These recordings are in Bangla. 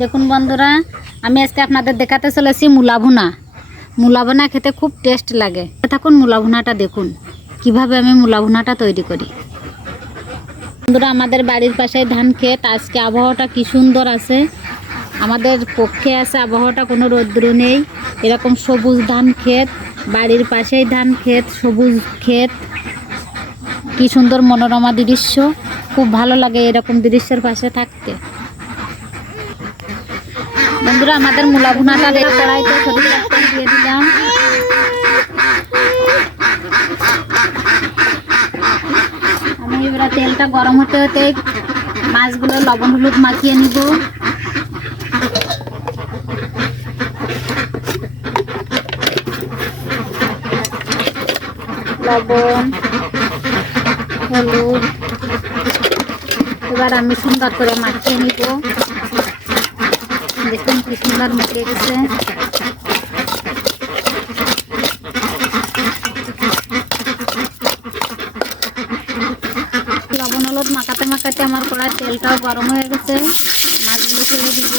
দেখুন বন্ধুরা, আমি আজকে আপনাদের দেখাতে চলেছি মূলা ভুনা মূলা ভুনা খেতে খুব টেস্ট লাগে। থাকুন মূলা ভুনাটা দেখুন, কীভাবে আমি মূলা ভুনাটা তৈরি করি। বন্ধুরা, আমাদের বাড়ির পাশে ধান ক্ষেত। আজকে আবহাওয়াটা কি সুন্দর আছে। আমাদের পক্ষে আছে আবহাওয়াটা, কোনো রৌদ্র নেই। এরকম সবুজ ধান ক্ষেত, বাড়ির পাশেই ধান ক্ষেত, সবুজ ক্ষেত। কি সুন্দর মনোরমা দৃশ্য। খুব ভালো লাগে এরকম দৃশ্যের পাশে থাকতে। বন্ধুরা, আমাদের মূলা ভুনাটা কড়াইতে সরিষার তেল দিয়ে দিলাম। আমি এবার তেলটা গরম হতে হতে মাছগুলো লবণ হলুদ মাখিয়ে নিব। লবণ, হলুদ। এবার আমি সুন্দর করে মাখিয়ে নিব। কি সুন্দর মেখে গেছে। লবণ, হলুদ মাখাতে মাখাতে আমার কড়াই তেলটাও গরম হয়ে গেছে। মাছগুলো ছেড়ে দিব।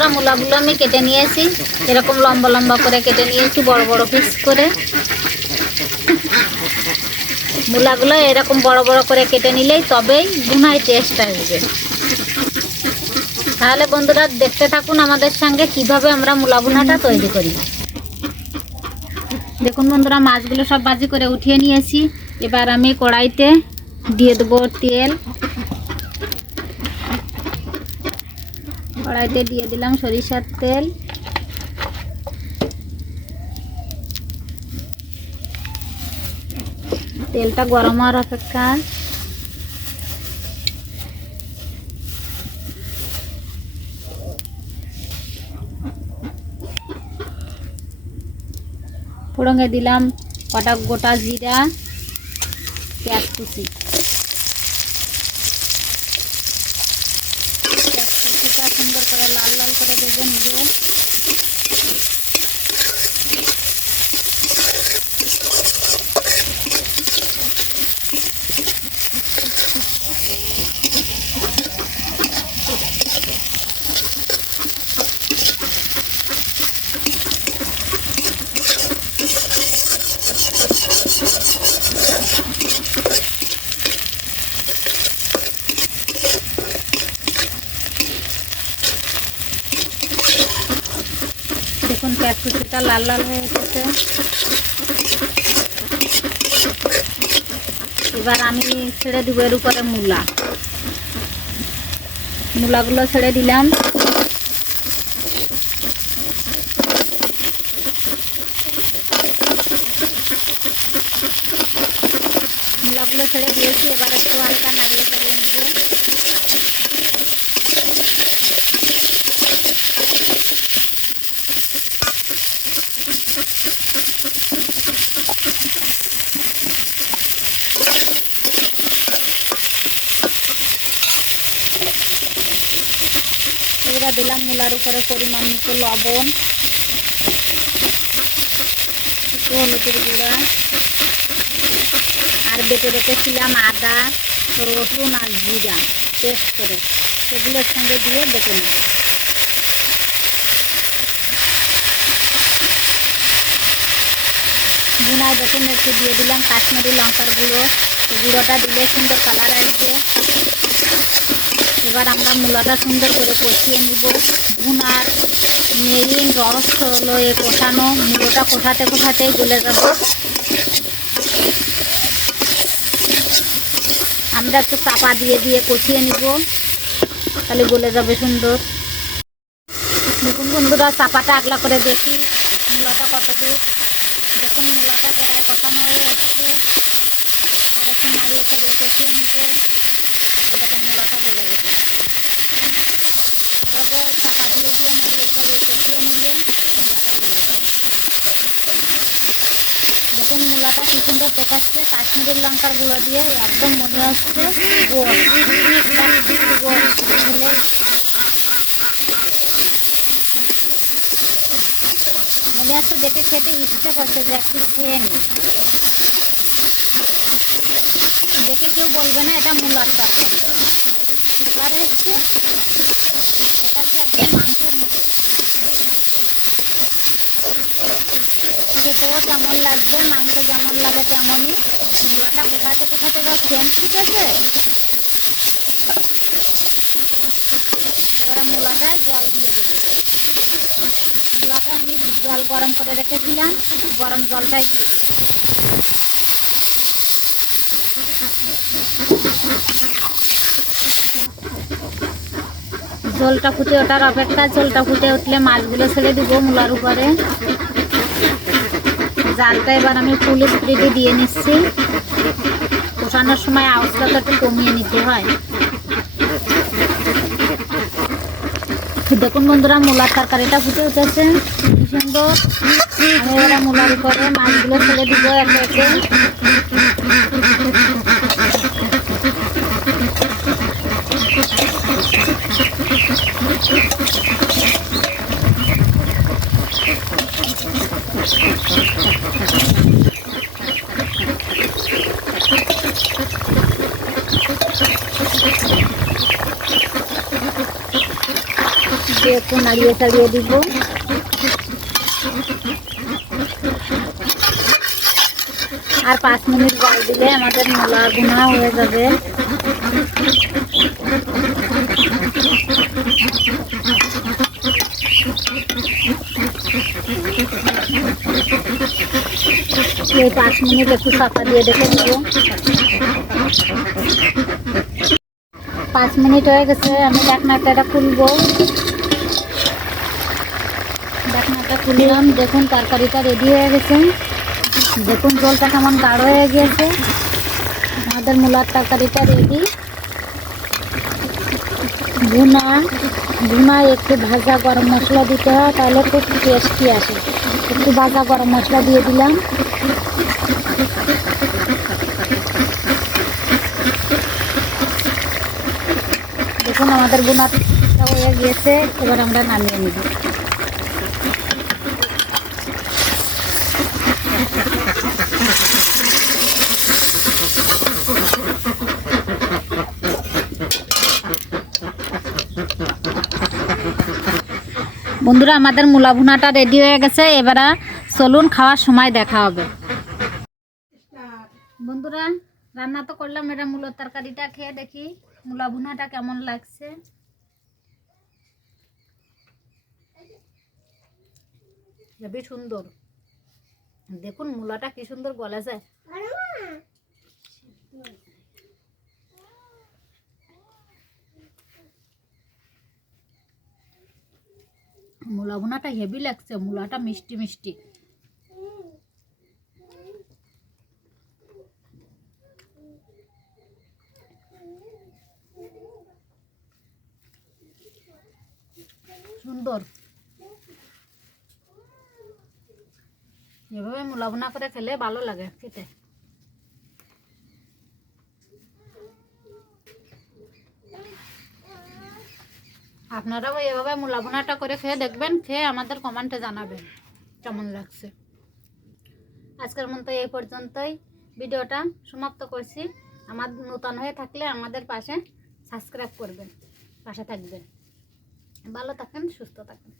বন্ধুরা মূলাগুলো আমি কেটে নিয়েছি। এরকম লম্বা লম্বা করে কেটে নিয়েছি, বড় বড় পিস করে। মূলাগুলো এরকম বড় বড় করে কেটে নিলেই তবেই গুনায় টেস্ট আসবে। তাহলে বন্ধুরা, দেখতে থাকুন আমাদের সঙ্গে কীভাবে আমরা মূলা ভুনাটা তৈরি করি। দেখুন বন্ধুরা, মাছগুলো সব বাজি করে উঠিয়ে নিয়েছি। এবার আমি কড়াইতে দিয়ে দেবো তেল। কড়াইতে দিয়ে দিলাম সরিষার তেল। তেলটা গরম হওয়ার অপেক্ষা। ফোড়ঙে দিলাম কটা গোটা জিরা, পেঁয়াজ কুচি পেঁয়াজ কুচিটা সুন্দর করে লাল লাল করে ভেজে নিব দেখুন পেঁয়াজ কুচিটা লাল লাল হয়ে এসেছে। এবার আমি ছেড়ে দিব এর উপরে মূলা। মূলাগুলো ছেড়ে দিলাম। মূলাগুলো ছেড়ে দিয়েছি, এবার একটু হালকা নাড়িয়ে চালিয়ে নেব এবার দিলাম, মূলার উপরে পরিমাণ মতো লবণ, হলুদের গুঁড়া, আর বেটে রেখেছিলাম আদা, রসুন আর জিরা পেস্ট করে। সেগুলোর সঙ্গে দিয়ে বেটে নেব। বুনায় দেখুন একটু দিয়ে দিলাম কাশ্মীরি লঙ্কার গুঁড়ো। গুঁড়োটা দিলে সুন্দর কালার আসবে। এবার আমরা মূলাটা সুন্দর করে কষিয়ে নিব। ভুনার, মেরিন, রস হলো এ কষানো। মূলোটা কষাতে কষাতেই গলে যাবে। আমরা একটু চাপা দিয়ে দিয়ে কষিয়ে নিব। তাহলে গলে যাবে সুন্দর। দেখুন বন্ধুরা, চাপাটা আগলা করে দেখি মূলাটা কত দূর। দেখুন মূলাটা প্রায় কষানো হয়ে আসছে আর একটু নাড়িয়ে কষিয়ে নিব। এটাকে মূলাটা গলে গেছে এটাকে চাকা দিয়ে দিয়ে নাড়িয়ে চালিয়ে কষিয়ে নিলে মূলাটা গলে যায় দেখুন মূলাটা কি সুন্দর দেখাচ্ছে কাশ্মীরের লঙ্কার গুঁড়ো দিয়ে একদম মনে হচ্ছে মনে হচ্ছে দেখে খেতে ইচ্ছে করছে যে একটু খেয়ে নিই দেখে কেউ বলবে না, এটা মূলার তরকারি। এবার এসছে দেখাচ্ছে একদম মাংসের মতো খেতেও কেমন লাগবে, মাংস যেমন লাগে তেমনই। মূলাটা কোথাতে কোথাতে যা সেন্ট ফুটেছে এবারে মূলাটায় জল দিয়ে দেবো। মূলাটা আমি জল গরম করে রেখেছিলাম, গরম জলটাই দিয়ে দিই জলটা ফুটে ওঠার অপেক্ষা জলটা ফুটে উঠলে মাছগুলো ছেড়ে দিব মূলার উপরে। জালটা এবার আমি ফুল স্পিডে দিয়ে নিচ্ছি। কষানোর সময় আওয়াজটা একটু কমিয়ে নিতে হয়। দেখুন বন্ধুরা, মূলার তরকারিটা ফুটে উঠেছে। সুন্দর। আমি এবার মূলার উপরে মাছগুলো ছেড়ে দিব একে একে দিয়ে একটু নাড়িয়ে চাড়িয়ে দিব। আর পাঁচ মিনিট জল দিলে আমাদের মূলা গুনা হয়ে যাবে। এই পাঁচ মিনিট একটু চাপা দিয়ে দেখে দিব পাঁচ মিনিট হয়ে গেছে, আমি ঢাকনাটা এটা খুলবো। ঢাকনাটা খুললাম, দেখুন তরকারিটা রেডি হয়ে গেছে। দেখুন জলটা কেমন গাঢ় হয়ে গিয়েছে? আমাদের মূলার তরকারিটা রেডি ভুনা ভুনা একটু ভাজা গরম মশলা দিতে হয়, তাহলে খুব টেস্টি আসে। একটু ভাজা গরম মশলা দিয়ে দিলাম। দেখুন, আমাদের বোনাটা হয়ে গিয়েছে, এবার আমরা নামিয়ে নিব। বন্ধুরা, আমাদের মূলা ভুনাটা রেডি হয়ে গেছে। এবারে চলুন খাওয়ার সময় দেখা হবে। বন্ধুরা, রান্না তো করলাম এটা মূলার তরকারিটা খেয়ে দেখি মূলা ভুনাটা কেমন লাগছে। হেবি সুন্দর। দেখুন মূলাটা কি সুন্দর গলেছে। মূলা ভুনাটা হেভি লাগছে, মূলাটা মিষ্টি মিষ্টি। সুন্দর। এভাবে মূলা ভুনা করে খেলে ভালো লাগে খেতে। আপনারাও এভাবে মূলা ভুনাটা করে খেয়ে দেখবেন, খেয়ে আমাদের কমেন্টে জানাবেন কেমন লাগছে। আজকের মতো এই পর্যন্তই। ভিডিওটা সমাপ্ত করছি। আমার নূতন হয়ে থাকলে আমাদের পাশে সাবস্ক্রাইব করবেন, পাশে থাকবেন। ভালো থাকেন, সুস্থ থাকেন।